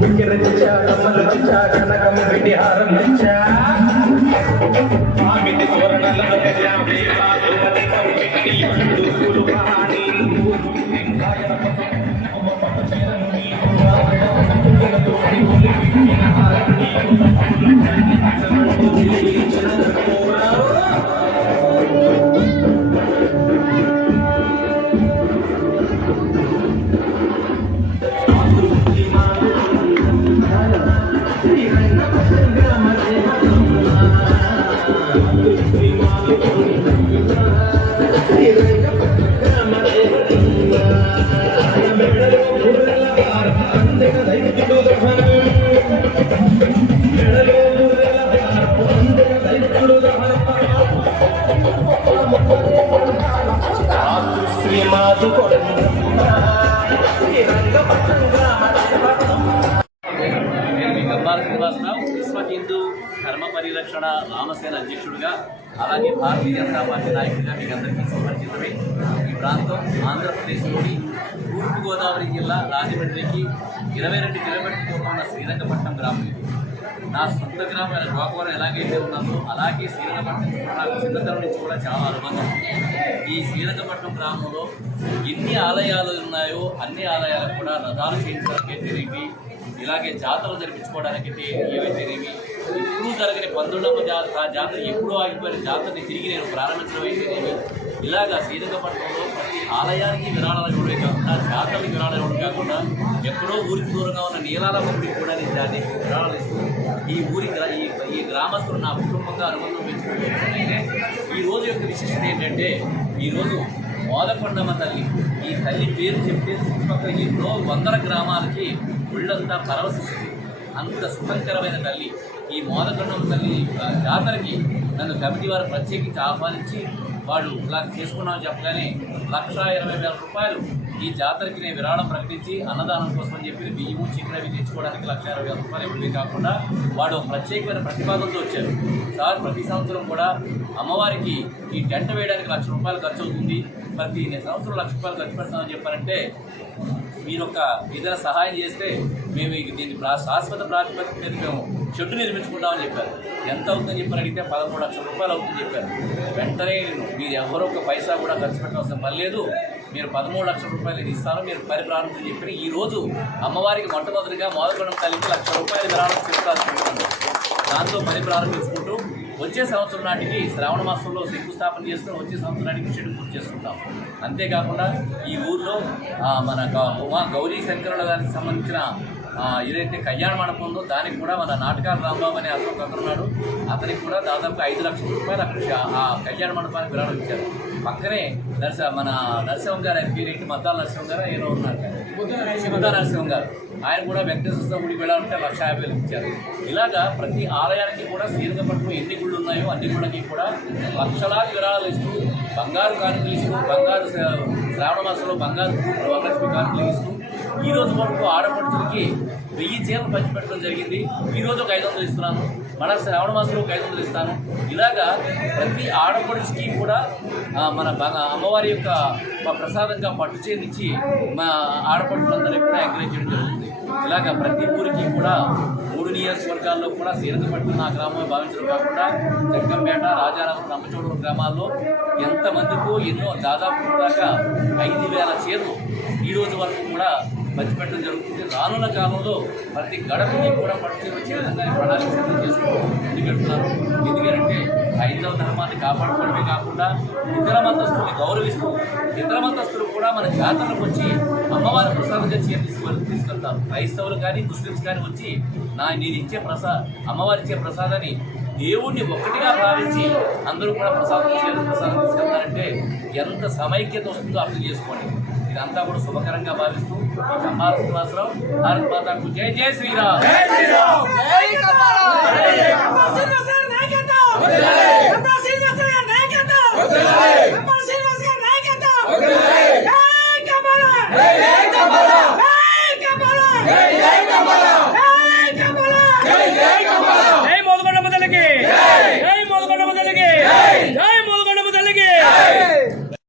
ముక్కెర తెచ్చా కమ్మలు తెచ్చా కనకం వెండి హారం తెచ్చా మామిడి తోరణాలను తెచ్చా వేపాకు అధికం పెట్టి దూకులు వాణి నింగాయన పసుపు గబ్బాల శ్రీనివాసరావు విశ్వ హిందూ ధర్మ పరిరక్షణ రామసేన అధ్యక్షుడిగా అలాగే భారతీయ జనతా పార్టీ నాయకుడిగా మీకు అందరికీ సుపరిచితమే ఈ ప్రాంతం ఆంధ్రప్రదేశ్లోని తూర్పుగోదావరి జిల్లా రాజమండ్రికి ఇరవై రెండు కిలోమీటర్ల దూరం ఉన్న శ్రీరంగపట్నం గ్రామం. నా సొంత గ్రామమైన గోకవరం ఎలాగైతే ఉన్నదో అలాగే శ్రీరంగపట్నం నాకు చిన్నతనం నుంచి కూడా చాలా అనుబంధం. ఈ శ్రీరంగపట్నం గ్రామంలో ఎన్ని ఆలయాలు ఉన్నాయో అన్ని ఆలయాలకు కూడా రథాలు చేయించడానికైతేనేమి ఇలాగే జాతరలు జరిపించుకోవడానికి ఏవైతేనేమి ఎప్పుడూ జరగని పంతొమ్మిదవ జాతర జాతర ఎప్పుడూ ఆగిపోయిన జాతరని తిరిగి నేను ప్రారంభించడం అయితేనేమి ఇలాగా శ్రీరంగపట్నంలో ప్రతి ఆలయానికి విరాళాలు ఇవ్వడమే కాకుండా జాతరకి విరాళాలు ఇవ్వడం కాకుండా ఎక్కడో ఊరికి దూరంగా ఉన్న నీలాల మందికి కూడా నేను దాన్ని విరాళాలు ఇస్తూ ఈ ఊరి ఈ ఈ గ్రామస్తులు నా కుటుంబంగా అనుబంధం పెంచుకుంటే ఈ రోజు యొక్క విశిష్టత ఏంటంటే ఈరోజు మోదకొండమ్మ తల్లి ఈ తల్లి పేరు చెప్తే చుట్టుపక్కల ఎన్నో వందల గ్రామాలకి ఒళ్ళంతా పరవశిస్తుంది. అంత సుఖంకరమైన తల్లి. ఈ మోదకొండమ్మ తల్లి జాతరకి నన్ను కమిటీ వారు ప్రత్యేకించి ఆహ్వానించి వాడు ఇలా చేసుకున్నామని చెప్పగానే లక్ష ఇరవై వేల రూపాయలు ఈ జాతరకి నేను విరాళం ప్రకటించి అన్నదానం కోసం అని చెప్పి బియ్యము చికెన్ అవి తెచ్చుకోవడానికి లక్ష ఇరవై వేల రూపాయలు ఇవ్వడమే కాకుండా వాడు ప్రత్యేకమైన ప్రతిపాదనతో వచ్చారు. సార్ ప్రతి సంవత్సరం కూడా అమ్మవారికి ఈ టెంట్ వేయడానికి లక్ష రూపాయలు ఖర్చు అవుతుంది. ప్రతి సంవత్సరం లక్ష రూపాయలు ఖర్చు పెడతామని చెప్పారంటే మీరు ఒక ఏదైనా సహాయం చేస్తే మేము దీన్ని ప్రా- శాశ్వత ప్రాతిపదిక మీద మేము షెడ్ నిర్మించుకుంటామని చెప్పారు. ఎంత అవుతుందని చెప్పని అడిగితే పదమూడు లక్షల రూపాయలు అవుతుందని చెప్పారు. వెంటనే నేను మీరు ఎవరో ఒక పైసా కూడా ఖర్చు పెట్టవలసిన పని లేదు మీరు పదమూడు లక్షల రూపాయలు ఇది ఇస్తాను మీరు పని ప్రారంభం చెప్పి ఈ రోజు అమ్మవారికి మొట్టమొదటిగా మోదకొండం తల్లికి లక్ష రూపాయలు విరాళం చెప్తాను దాంతో పని ప్రారంభించుకుంటూ వచ్చే సంవత్సరం నాటికి శ్రావణ మాసంలో శంకుస్థాపన చేసుకుని వచ్చే సంవత్సరం నాటికి షెడ్యూల్ పూర్తి చేసుకుంటాం. అంతేకాకుండా ఈ ఊర్లో మన ఉమా గౌరీ శంకరుల గారికి సంబంధించిన ఏదైతే కళ్యాణ మండపం ఉందో దానికి కూడా మన నాటకాల రాంబాబు అనే అతను ఉన్నాడు. అతనికి కూడా దాదాపు ఐదు లక్షల రూపాయలు అక్కడ ఆ కళ్యాణ మండపానికి విరాళం ఇచ్చారు. పక్కనే నరస మన నరసింహం గారు ఆయన పేరు ఏంటి మద్దాల నరసింహం గారు ఏదో ఉన్నారు బుద్ధ నరసింహం గారు. ఆయన కూడా వెంకటేశ్వర గుడికి వెళ్ళాలంటే లక్ష యాభై వేలు ఇచ్చారు. ఇలాగా ప్రతి ఆలయానికి కూడా శ్రీరంగపట్నం ఎన్ని గుళ్ళు ఉన్నాయో అన్ని గుళ్ళకి కూడా లక్షలాది విరాళాలు ఇస్తూ బంగారు కానుకలు ఇస్తూ బంగారు శ్రా- శ్రావణ మాసంలో బంగారు వరలక్ష్మి కానుకలు ఇస్తూ ఈ రోజు వరకు ఆడపడుచులకి వెయ్యి చీరలు పంచిపెట్టడం జరిగింది. ఈ రోజు ఒక ఐదు వందలు ఇస్తున్నాను. మన శ్రావణ మాసంలో ఒక ఐదు వందలు ఇస్తాను. ఇలాగా ప్రతి ఆడపడుచుకి కూడా మన అమ్మవారి యొక్క ప్రసాదంగా పట్టు చేయించి మా ఆడపడుచులందరికీ కూడా ఎంకరేజ్ చేయడం జరుగుతుంది. ఇలాగ ప్రతి ఊరికి కూడా మూడు నియోజకవర్గాల్లో కూడా శ్రీరంగపట్నం నా గ్రామం భావించడం కాకుండా జగ్గంపేట రాజారావు రంపచోడవరం గ్రామాల్లో ఎంతమందికో ఎన్నో దాదాపు దాకా ఐదు వేల చీరలు ఈ రోజు వరకు కూడా పంచిపెట్టడం జరుగుతుంది. రానున్న కాలంలో ప్రతి గడపకి కూడా పట్టు వచ్చే విధంగా ప్రణాళిక సిద్ధం చేసుకుంటూ ముందుకెళ్తున్నారు ఎందుకంటే హైందవ ధర్మాన్ని కాపాడుకోవడమే కాకుండా ఇతర మతస్థుల్ని గౌరవిస్తూ ఇతర మతస్థులు కూడా మన జాతరలకు వచ్చి అమ్మవారి ప్రసాదం చేసి తీసుకొని తీసుకెళ్తారు? క్రైస్తవులు కానీ ముస్లిమ్స్ కానీ వచ్చి నా నేను ఇచ్చే ప్రసా అమ్మవారి ఇచ్చే ప్రసాదాన్ని దేవుణ్ణి ఒకటిగా భావించి అందరూ కూడా ప్రసాదం చేయాలి ప్రసాదం తీసుకెళ్తారంటే ఎంత సమైక్యత వస్తుందో అర్థం చేసుకోండి. ఇదంతా కూడా శుభకరంగా భావిస్తూ కమ్మాల శ్రీనివాసరావు భారత్ మాతాకు జై జై శ్రీరామ్.